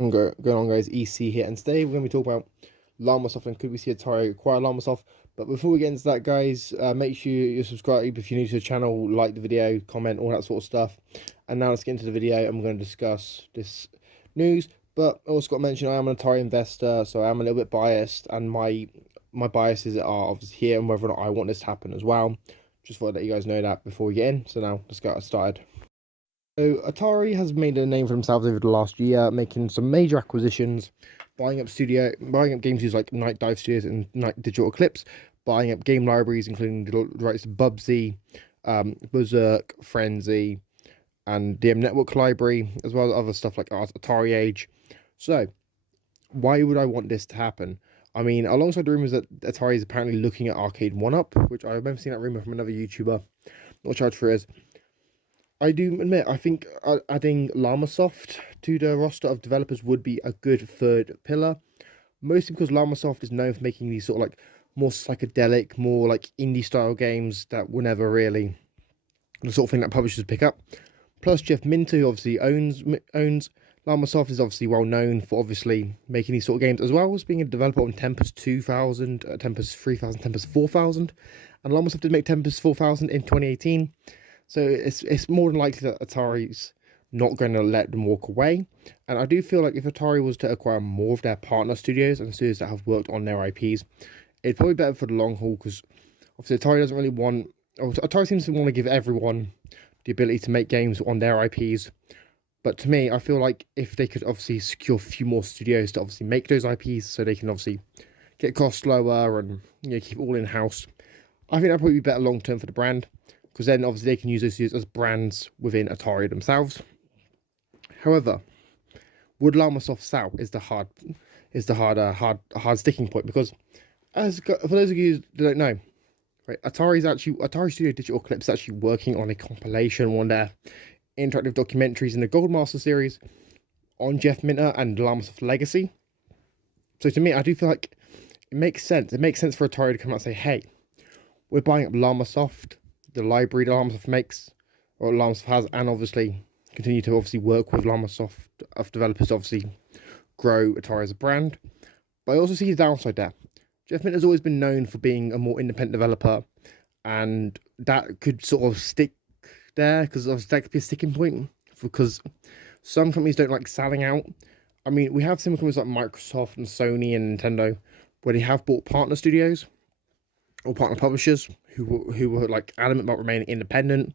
Going on, guys, EC here, and today we're going to be talking about Llamasoft and could we see Atari acquire Llamasoft. But before we get into that, guys, make sure you're subscribed if you're new to the channel, like the video, comment, all that sort of stuff. And now let's get into the video, and we're going to discuss this news. But I also got to mention I am an Atari investor, so I am a little bit biased, and my biases are obviously here, and whether or not I want this to happen as well. Just thought I'd let you guys know that before we get in. So now let's get started. So Atari has made a name for themselves over the last year, making some major acquisitions, buying up game studios like Night Dive Studios and Night Digital Eclipse, buying up game libraries including the rights to Bubsy, Berserk, Frenzy, and DM Network Library, as well as other stuff like Atari Age. So, why would I want this to happen? I mean, alongside the rumors that Atari is apparently looking at Arcade 1-Up, which I remember seeing that rumor from another YouTuber, not sure how true it is. I do admit, I think adding Llamasoft to the roster of developers would be a good third pillar. Mostly because Llamasoft is known for making these sort of like more psychedelic, more like indie style games that were never really the sort of thing that publishers pick up. Plus, Jeff Minter, who obviously owns Llamasoft, is obviously well known for obviously making these sort of games, as well as being a developer on Tempest 2000, Tempest 3000, Tempest 4000. And Llamasoft did make Tempest 4000 in 2018. So it's more than likely that Atari's not going to let them walk away. And I do feel like if Atari was to acquire more of their partner studios and studios that have worked on their IPs, it's probably better for the long haul, because obviously Atari doesn't really want... Atari seems to want to give everyone the ability to make games on their IPs. But to me, I feel like if they could obviously secure a few more studios to obviously make those IPs, so they can obviously get costs lower and keep it all in-house, I think that'd probably be better long-term for the brand. Because then obviously they can use those studios as brands within Atari themselves. However, would Llamasoft sell is the hard sticking point, because for those of you who don't know, right, Atari Studio Digital Eclipse is actually working on a compilation, one of their interactive documentaries in the Goldmaster series on Jeff Minter and Llamasoft legacy. So to me, I do feel like it makes sense. It makes sense for Atari to come out and say, hey, we're buying up Llamasoft, the library that Llamasoft makes, or Llamasoft has, and obviously continue to obviously work with Llamasoft of developers to obviously grow Atari as a brand. But I also see the downside there. Jeff Minter has always been known for being a more independent developer, and that could sort of stick there, because obviously that could be a sticking point, because some companies don't like selling out. I mean, we have similar companies like Microsoft and Sony and Nintendo, where they have bought partner studios or partner publishers who were like adamant about remaining independent,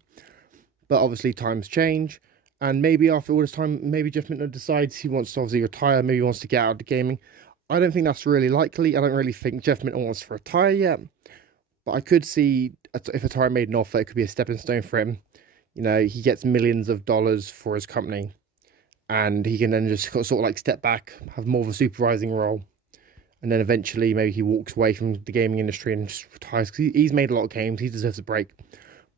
but obviously times change, and maybe after all this time, maybe Jeff Minter decides he wants to obviously retire, maybe he wants to get out of the gaming. I don't think that's really likely. I don't really think Jeff Minter wants to retire yet, but I could see if Atari made an offer, it could be a stepping stone for him. He gets millions of dollars for his company, and he can then just sort of like step back, have more of a supervising role. And then eventually, maybe he walks away from the gaming industry and just retires, because he's made a lot of games. He deserves a break.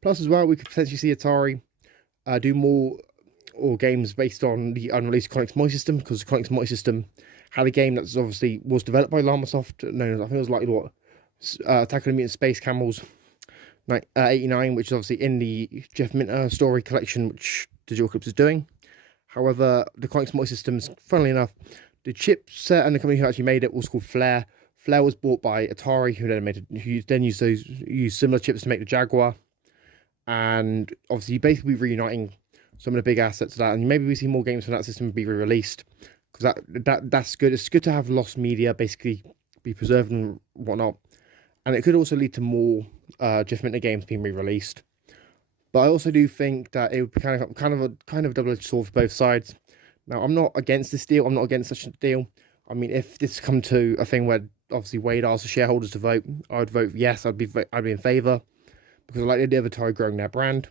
Plus, as well, we could potentially see Atari do more or games based on the unreleased Chronix Moy system, because the Chronix Moy system had a game that's obviously was developed by Llamasoft. No, I think it was like Attack of the Mutant Space Camels 89, which is obviously in the Jeff Minter story collection, which Digital Eclipse is doing. However, the Chronix Moy systems, funnily enough, the chipset and the company who actually made it was called Flare. Flare was bought by Atari, who then used similar chips to make the Jaguar. And obviously, basically reuniting some of the big assets of that, and maybe we see more games from that system be re-released, because that's good. It's good to have lost media basically be preserved and whatnot, and it could also lead to more Jeff Minter games being re-released. But I also do think that it would be kind of a double-edged sword for both sides. Now, I'm not against this deal. I'm not against such a deal. I mean, if this come to a thing where obviously Wade asks the shareholders to vote, I would vote yes. I'd be in favour, because I like the idea of Atari growing their brand.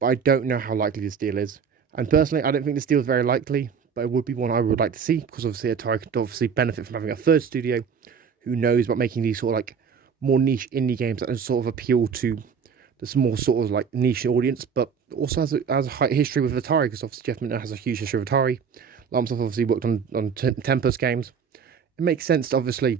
But I don't know how likely this deal is. And personally, I don't think this deal is very likely, but it would be one I would like to see, because obviously Atari could obviously benefit from having a third studio who knows about making these sort of like more niche indie games that sort of appeal to this more sort of like niche audience, but also has a high history with Atari, because obviously Jeff Minter has a huge history with Atari. Llamasoft obviously worked on Tempest games. It makes sense to obviously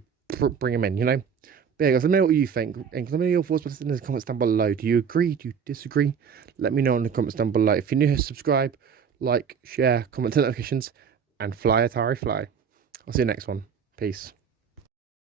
bring him in, But yeah, guys, let me know what you think, and let me know your thoughts in the comments down below. Do you agree? Do you disagree? Let me know in the comments down below. If you're new here, subscribe, like, share, comment, turn notifications, and fly, Atari, fly. I'll see you next one. Peace.